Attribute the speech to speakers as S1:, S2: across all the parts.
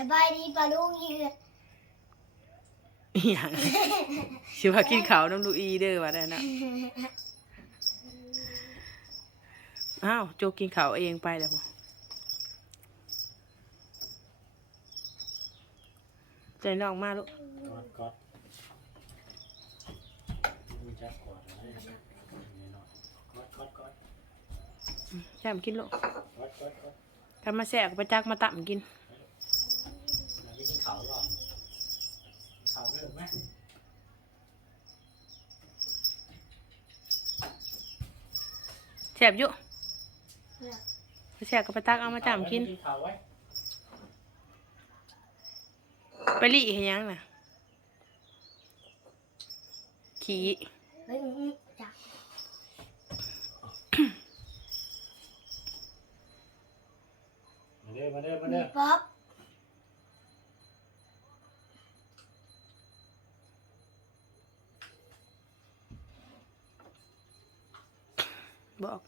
S1: สบายดีปะลุงอีก
S2: อหย่างสิว่ากินข้าวน้ำลูกอีเด้อว่าได้นะอ้าวโจกกินข้าวเองไปแล้วบ่ใจน้องมาลูก
S3: กอดกอดมีจักกอดอะไรนี่เนาะกอดกอดกอด
S2: แซ่บกินลูก
S3: กอดกอดกอด
S2: ถ้ามาแซ่บก็ไปจักมาตับกิน
S3: แล้วมีกิน เขาหรอเขาเริ่มไหม
S2: แซ่บอยู่ไปแซ่บก็ไปตักเอามาจับกิน
S3: กิน เขาไว้
S2: ไปรีให้ยังน่ะ ขี้
S1: เฮ้ยมึงจัก
S3: มาเด้อมาเด้อมา
S1: มี
S3: เด้อ
S1: ป๊อป
S2: บอก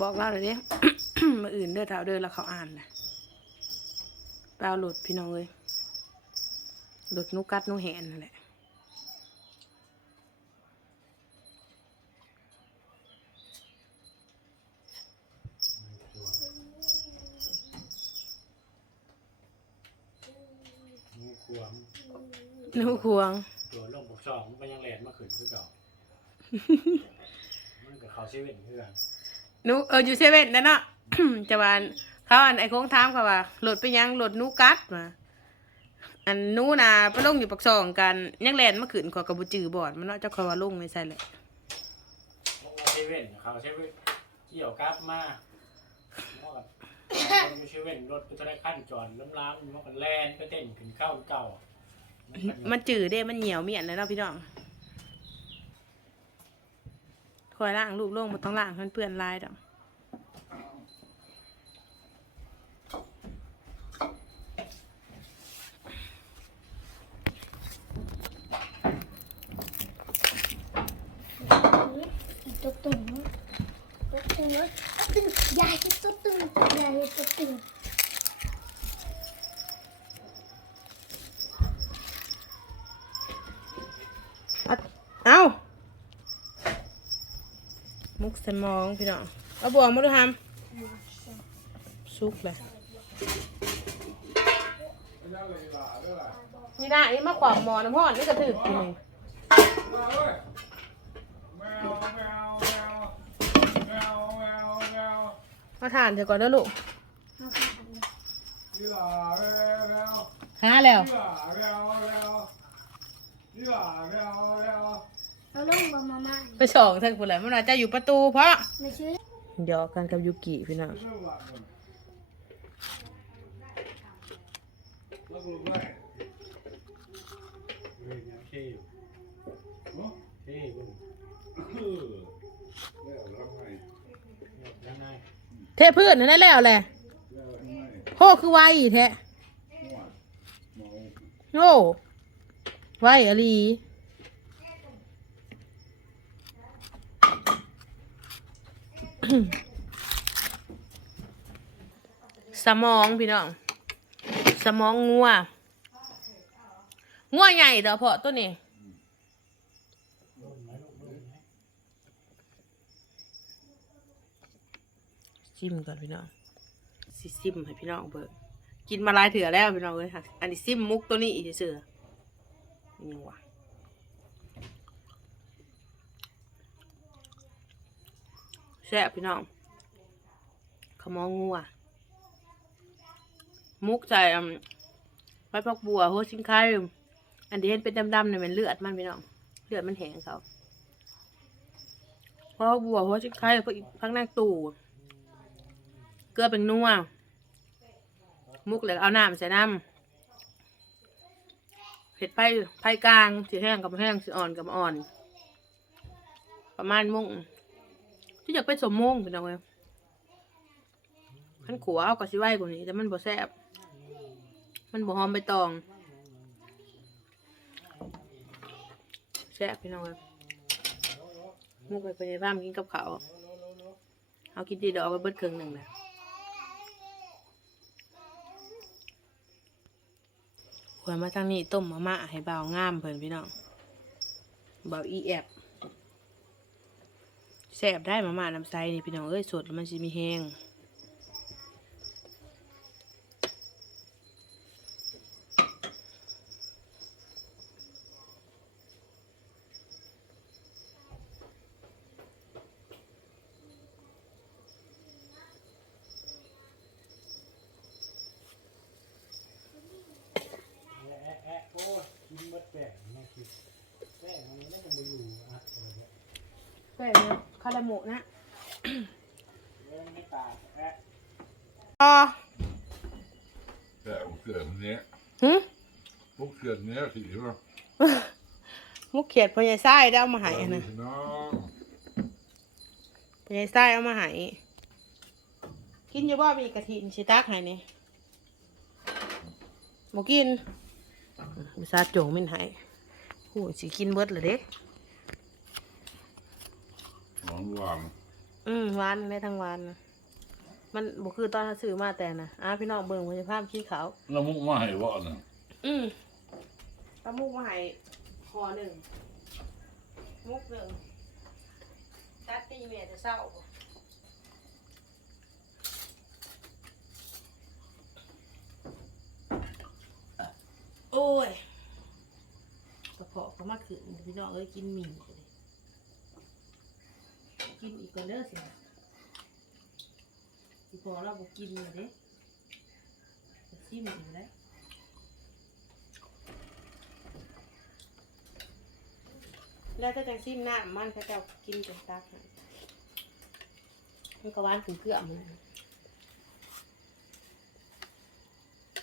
S2: บอกเราเลยเด้มาอื่นเด้อเท้าเด้อแล้วเขาอ่านนะเปล่าหลุดพี่น้องเลยหลุดนุกัดนุแหนนั่นแหละ
S3: งูควง
S2: นูควง
S3: ตัวลงปกช่องมันยังแหลนมาขึ้นคือเก่า มันกับเขาเซเว่นคือกัน
S2: หนูเอออยู่เซเว่นนั่นเนาะ จะวานเขาอันไอ้โค้งถามเขาว่าโหลดไปยังโหลดนูกัดมาอันหนูน่ะไปลงอยู่ปักซองกันยังแลนมาขืนขอยกระบุจือบอดมันเนาะเจ้าคอยว่าลงไม่ใช่แหละ
S3: ลงมาเซเว่นเขาเซเว่นเกี่ยวกราฟมาเมื่อกันคนอยู่เซเว่นรถไปทะเลขั้นจอดล้ำล้ำมันก็แลนไปเต้นขึ้นเข้าเก่ามันก็
S2: มันจืดเด้มันเหนียวเมียนเลยเนาะพี่น้อง คอยล่างลูกลงมาต้องล่างเพื่อนๆลายดอก
S1: อีกตัวตึงตัวตึงเลยตัวตึงยายที่ตัวตึงยายที่ตัวตึง
S2: อะเอ้า มุกสมองพี่น้องเอาบวงมาดูทำซุกเลยนี่ได้นี่มาขวางหมอน้ำห้อนนี่กระถือกินเองมาทานเถอะก่อนเด้อลูกหาแล้ว
S1: เราลงบนมาม่า
S2: ไปสองทางคนแหละมันอาจจะอยู่ประตูเพราะ
S1: ไม่ชื่อ
S2: หยอกกันกับยูกิพี่น้อง
S3: เท่อยู่เท่บุ้งยังไง
S2: เทพืชนั่นได้แล้วแหละโหคือไวแท้โอ้ไวอะลี สมองพี่น้อง สมองงัวงัวใหญ่เด้อเพาะตัวนี้ซิมก่อนพี่น้องสิซิมให้พี่น้องเบิกกินมาหลายเถื่อแล้วพี่น้องเลยค่ะ อันนี้ซิมมุกตัวนี้อีกเสือยังวะ ซ่บพี่น้องขมองงัวมุกใส่อืมใบพักบัวหัวชิงไข่อันที่เห็นเป็นดำๆเนี่ยเป็นเลือดมันพี่น้องเลือดมันแห้งเขาพราะบัวหัวชิงไข่พวกอีกพักนางตู่เกลือเป็นนัวมุกเหลือเอาน้ำใส่น้ำเผ็ดไผ่ไผ่กลางสีแห้งกับแห้งสีอ่อนกับอ่อน ประมาณมุ้ง ที่อยากไปสมมุ้งเป็นเอาไงขันขัวเอากับสิไหวกว่านี้ แต่มันบ่แซ่บมันบ่หอมใบตองแซ่บพี่น้องเอ้ยมุกไปไปในบ้านกินกับเขาเอากินดีดอกไปเบิดครึ่งหนึ่งนะหัวมาทางนี้ต้มมาม่าให้เบางามเพิ่นพี่น้องเบาอีแอบ แซ่บได้มาม่าน้ำใสนี่พี่น้องเอ้ยสดแล้วมันสิมีแห้ง
S3: แอะแอะแอะโอ้ยกินมดแป้งแม่คิดแป้งมันไม่ต้องมาอยู่อะอะไรเงี้ย
S2: แซ่บเนาะ คาราโมะนะ
S3: เรื่องไม่ตาแอะ
S2: อ๋อ
S4: แต่เกิดเนี้ย
S2: หึ
S4: พวกเกิดเนี้ยสิว่า
S2: มุกเขียดพญายไส้ได้เอามาให้อันนะ
S4: น้อง
S2: พญายไส้เอามาให้กินอยู่บ่มีกะทิสิตักให้นี่บ่กินอุตส่าห์จงมินให้โอ้ยสิกินเบิดเลยเด้
S4: น้องวาง
S2: อืมหวานได้ทั้งหวานนะมันบ่คือตอนซื้อมาแต่นะอะพี่น้องเบิ่งพญาภาพขี้ขาว
S4: แล้วมุกมาให้ว่าน่ะ
S2: อืมปลามุกมาให้ห่อหนึ่งมุกหนึ่งตัดตีเมียจะเศร้าบ่โอ้ยกระเพาะก็มาขึ้นพี่น้องเอ้ยกินหมี่ ก็เลยกินอีกก่อนเด้อสิสิพอเราบ่กินเลยเด้จะซิมอีกแล้วแล้วถ้าจังซิมหน้ามันเขาจะกินเป็นตักให้มันก็หวานถึงเกลือมัน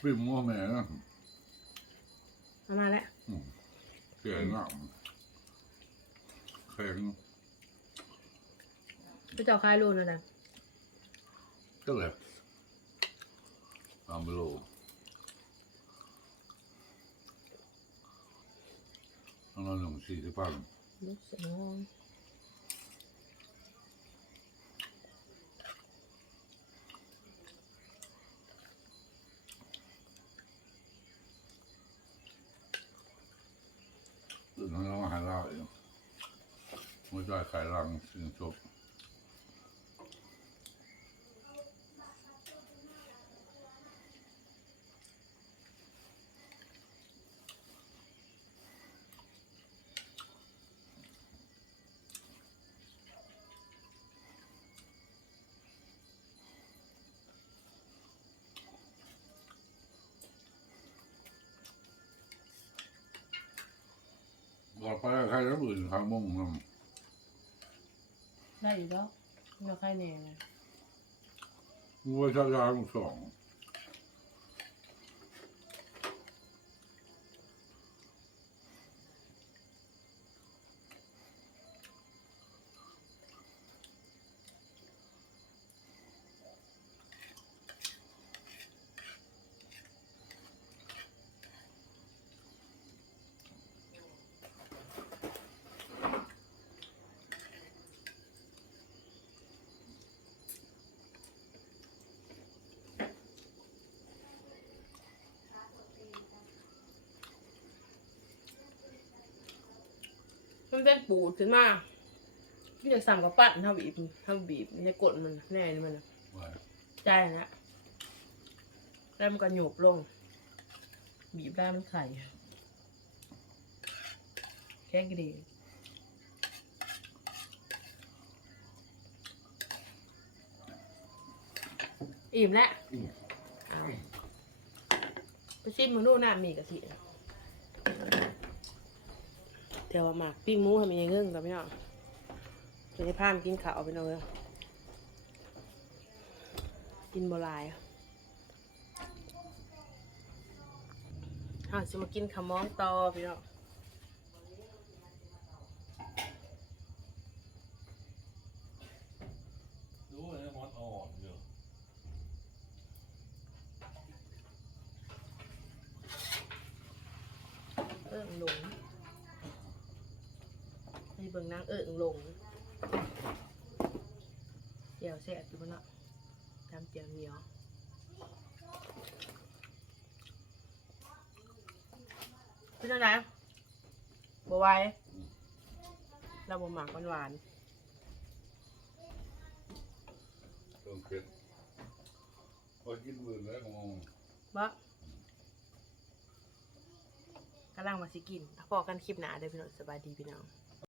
S4: ปิ้มมั่วแม่นะ
S2: เอามาแล้ว
S4: แก่หน้าแข็ง
S2: พี่เจ้าคายรูนแล้วนะ
S4: ก็แหลกตามไปโลอันนั้นหนึ่งสี่สิบปัน
S2: ลูกสมอง
S4: ตื่นมาแล้วมาหาเหล้าอยู่ไม่ได้ขายรังสิ่งจบ บอกไปใครแล้วอื่นทางมุ่งนั่น
S2: ได้อีกแล้วเราคายแน่เลย
S4: มวยชายาทั้งสอง
S2: มันเป็นปูดขึ้นมาพี่จะสั่งกับปั้นเท่าบีบเท่าบีบในกดมันแน่นี่มันน่ะ
S4: ไว้
S2: ใจนะแล้วมันก็หยบลง บีบได้มันไข่แค่กระเดียวอิ่มแล้วเอาไปชิมมึงดูหน้ามีกะทิ เดี๋ยวว่าหมากปิ้งหมูทำยังไงเงื่งกับพี่น้องจะได้พามกินข้าวไปน่อยเลยกินโบหลายอะจะมากินขม้องต่อพี่น้อง
S4: รู้ไหมออ่อนอยู่
S2: เอิงหลง เบิ่งนางเอิงลงเจียวแซ่บอยู่บนเนาะทำเจียวเหนียวเป็นจังไดบ่ไหวเราบ่หมักหวาน
S4: ต้องเผ็ดพอกินมือแล้วงง
S2: ๆบ่กำลังมาสิกินพอกันคลิปหน้าเด้อพี่น้องสบายดีพี่น้อง